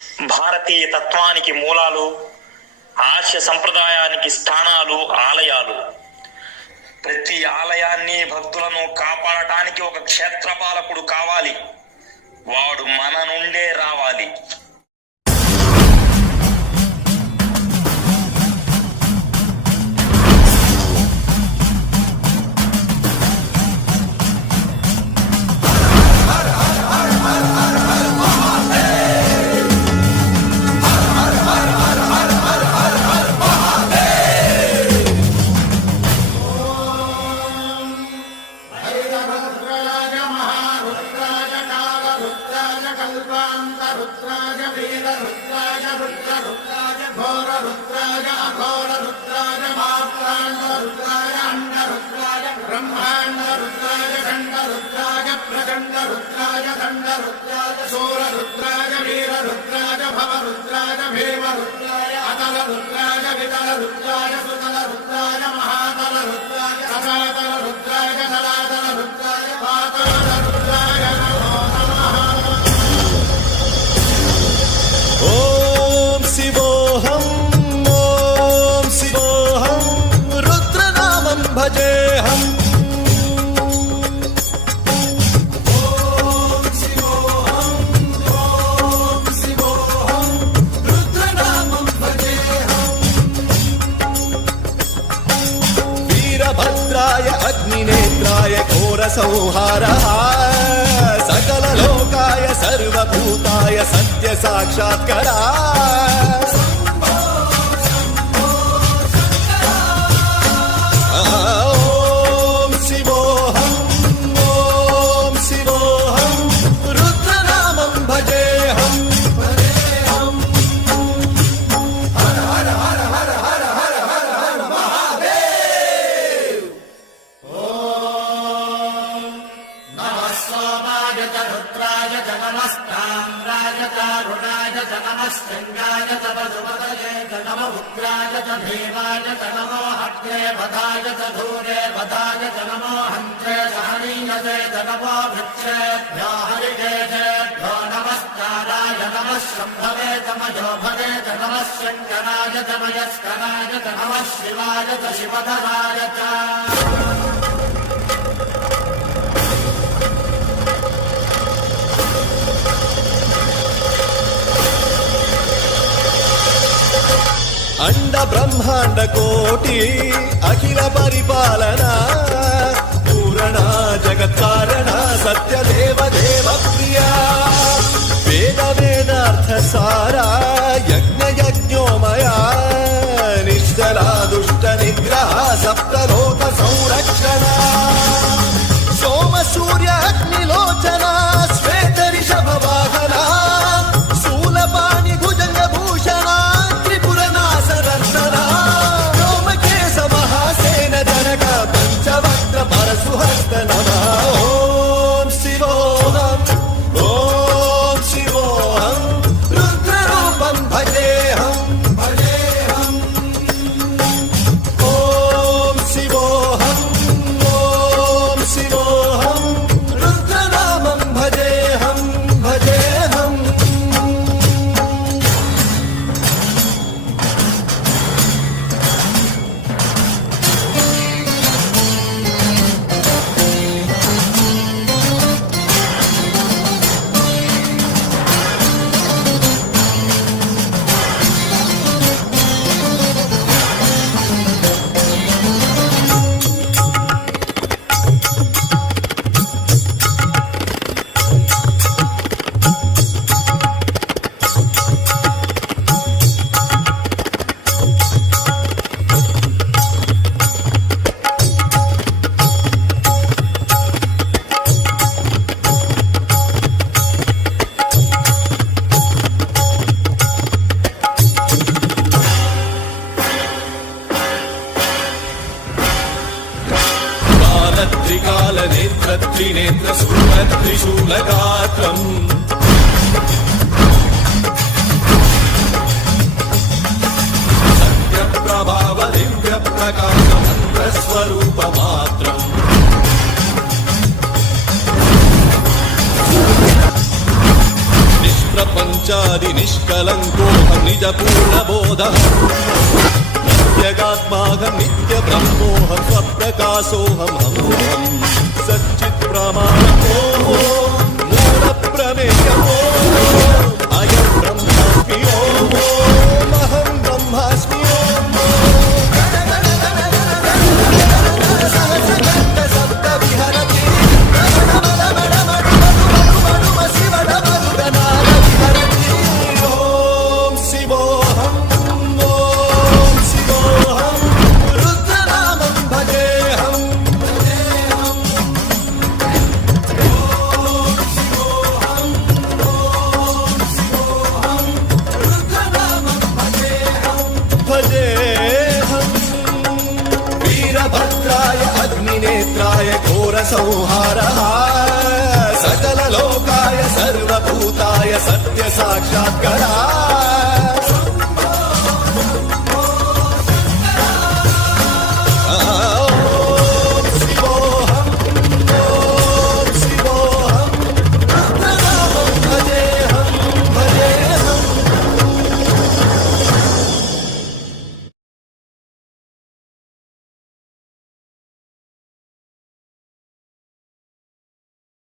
భారతీయ తత్వానికి మూలాలు, ఆర్ష సంప్రదాయానికి స్థానాలు, ఆలయాలు. ప్రతి ఆలయాన్ని, భక్తులను కాపాడటానికి ఒక క్షేత్రపాలకుడు కావాలి. వాడు మన నుండే రావాలి. रुद्राज वीर रुद्राज रुद्र रुद्राज घोर रुद्राज अघोर रुद्राज मात्रांड रुद्राज अंड रुद्राज ब्रह्मांड रुद्राज खंड रुद्राज प्रचंड रुद्राज दंड रुद्राज सूर रुद्राज वीर रुद्राज भव रुद्राज भीम रुद्राज अतल रुद्राज वितल रुद्राज सुतल रुद्राज महातल रुद्राज सदातल रुद्राज दलातल रुद्राज पाताल रुद्राज ओम शिवोहम रुद्रनामं भजेहम। ओम शिवोहम रुद्रनामं भजेहम। वीरभद्राय अग्निनेत्राय घोरसंहारः सकललोकाय सर्वभूताय सत्य साक्षात्करा। ओम शिवोहम रुद्रनामं भजेहम। हर हर हर हर हर हर हर हर महादेव। नमः सोमाय च रुद्राय च नमस्ताम्राय च रुणाय च नमश्चन्द्राय च वसुपतये च नमः उग्राय च भीमाय च नमो हट्ये वधाय च धूरे वधाय च नमो हन्त्रे च हनीयसे च नमो वृक्षेभ्यो हरिकेशेभ्यो नमस्काराय नमः शम्भवे च मयोभवे च नमः शङ्कराय च मयस्कराय च नमः शिवाय च शिवधराय च। अंड ब्रह्मांड कोटि अखिल परिपालना पूरणा जगत्कारणा सत्य देव देव प्रिया वेद वेदार्थ सारा यज्ञ यज्ञोमया निश्चला दुष्ट निग्रह सप्तलोक संरक्षणा सोम सूर्य अग्निलोचना श्वेत ऋषभ वाहना शूलपाणि भुजंग भूषणा पंचवक्त्र परशुहस्त नमः। ओम शिवोहम रुद्ररूपं भजेहम भजेहम। ओम शिवोहम रुद्रनामं भजेहम भजेहम। त्रिकालनेत्र त्रिनेत्र शूलत्रिशूलगात्रम् सत्यप्रभाव दिव्यप्रकाशमन्त्रस्वरूपमात्रम् निष्प्रपञ्च वाचादि निष्कलङ्कोऽहं निजपूर्णबोधः प्रत्यगात्माहं नित्यब्रह्मोऽहं स्वप्रकाशोऽहं सच्चित्प्रमाणोऽहं मूलप्रमेयम् अयं ब्रह्मास्मि अहं ब्रह्मास्मि वीरभद्राय अग्निनेत्राय घोरसंहारः सकललोकाय सर्वभूताय सत्यसाक्षात्कारः